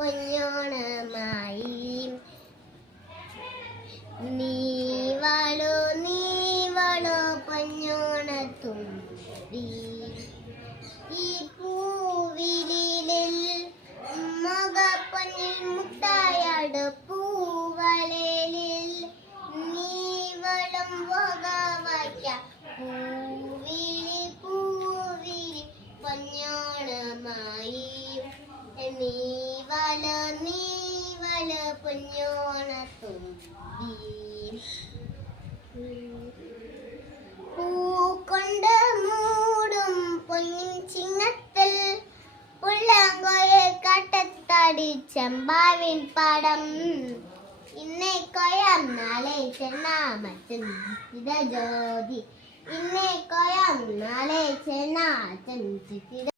പൊന്നോണമായി. നീ വളോ പൊന്നോണത്തുമ്പി. ഈ പൂവിലിൽ മുഖപ്പൊന്നിൽ മുട്ടായാട് പൂവളലിൽ നീ വളം വക പൂവിലി പൊന്നോണമായി. നീ വള പൊന്നോണത്തുമ്പി. പൂക്കൊണ്ട് മൂടും പൊന്നിൻ ചിങ്ങത്തിൽ പുള്ളാങ്കോയെ കാട്ടത്താടി ചെമ്പാവിൻ പാടം. ഇന്നേ കൊയാം നാളെ ചെന്നാമച്ചൻ ജ്യോതി. ഇന്നേ കൊയാം നാളെ ചെന്നാച്ചൻ